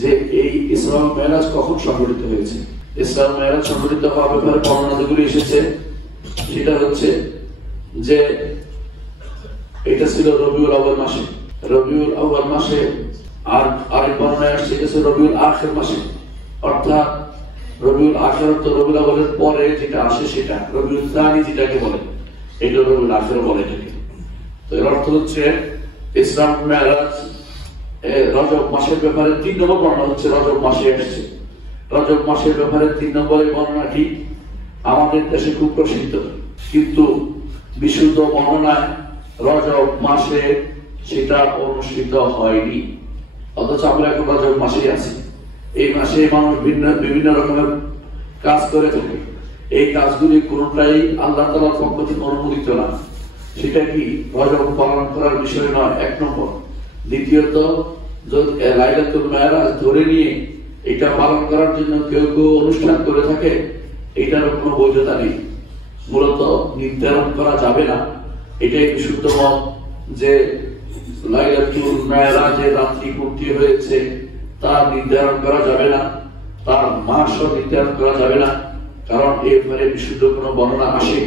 যে এই ইসরা ও মেরাজ কখন সংঘটিত হয়েছে। ইসরা ও মেরাজ সংঘটিত হওয়ার ব্যাপারে বর্ণনা যেগুলি এসেছে সেটা হচ্ছে যে এটা ছিল রবিউল আউয়াল মাসে, রবিউল আউয়াল মাসে। আর আরেক বর্ণনায় আসছে এটা ছিল রবিউল আখির মাসে, অর্থাৎ রবিউল আখির তো রবিউল আউয়ালের পরে যেটা আসে সেটা রবিউল সানি যেটাকে বলে, এটা রবিউল আখির বলে এটাকে। তো এর অর্থ হচ্ছে ইসরা ও মেরাজ রজব মাসের ব্যাপারে 3 নম্বর বর্ণনা হচ্ছে রজব মাসে এসেছে। রজব মাসের ব্যাপারে 3 নম্বর বর্ণনাটি আমাদের দেশে খুব প্রসিদ্ধ, কিন্তু বিশুদ্ধ বর্ণনায় রজব মাসে সেটা অনুষ্ঠিত হয়নি। অথচ আমরা এখন রজব মাসে আছি। এই মাসে মানুষ বিভিন্ন রকমের কাজ করে থাকে। এই কাজগুলি কোনটাই আল্লাহ তাআলার পক্ষ থেকে অনুমোদিত না। সেটা কি রজব পালন করার বিষয় নয়, 1 নম্বর। দ্বিতীয়ত, লাইলাতুল মেরাজ ধরে নিয়ে এটা পালন করার জন্য কেউ কেউ অনুষ্ঠান করে থাকে, এটার কোনো বৈধতা নেই। মূলত নির্ধারণ করা যাবে না, এটাই বিশুদ্ধ মত যে লাইলাতুল মেরাজের রাত্রি পূর্তি হয়েছে তা নির্ধারণ করা যাবে না, তার মাসও নির্ধারণ করা যাবে না, কারণ এর ফলে বিশুদ্ধ কোনো বর্ণনা আসে